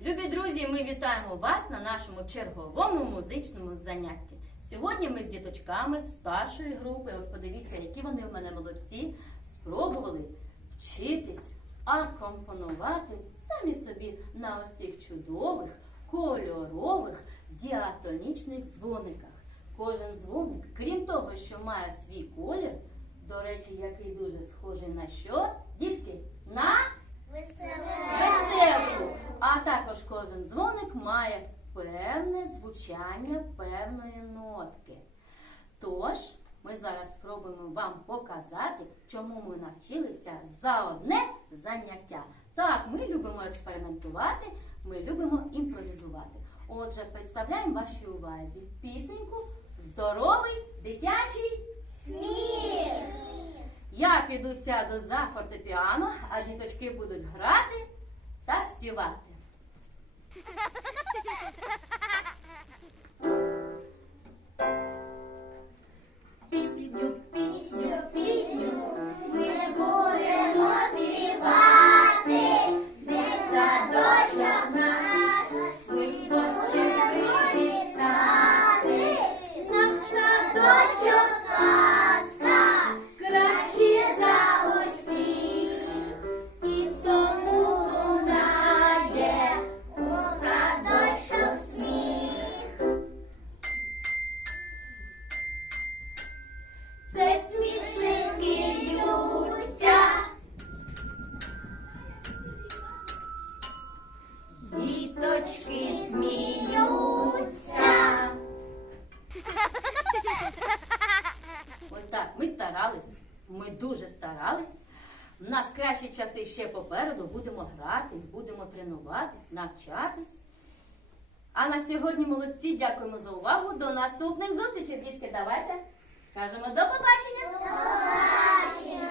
Любі друзі, ми вітаємо вас на нашому черговому музичному занятті. Сьогодні ми з діточками старшої групи, ось подивіться, які вони в мене молодці, спробували вчитись, акомпонувати самі собі на ось цих чудових, кольорових діатонічних дзвониках. Кожен дзвоник, крім того, що має свій колір, до речі, який дуже схожий на що? Дітки, на веселку. А також кожен дзвоник має певне звучання певної нотки. Тож, ми зараз спробуємо вам показати, чому ми навчилися за одне заняття. Так, ми любимо експериментувати, ми любимо імпровізувати. Отже, представляємо вашій увазі пісеньку Здоровий дитячий я піду сяду за фортепіано, а діточки будуть грати та співати. Ми дуже старались. У нас кращі часи ще попереду. Будемо грати, будемо тренуватись, навчатись. А на сьогодні молодці, дякуємо за увагу. До наступних зустрічей, дітки. Давайте скажемо до побачення. Побачення!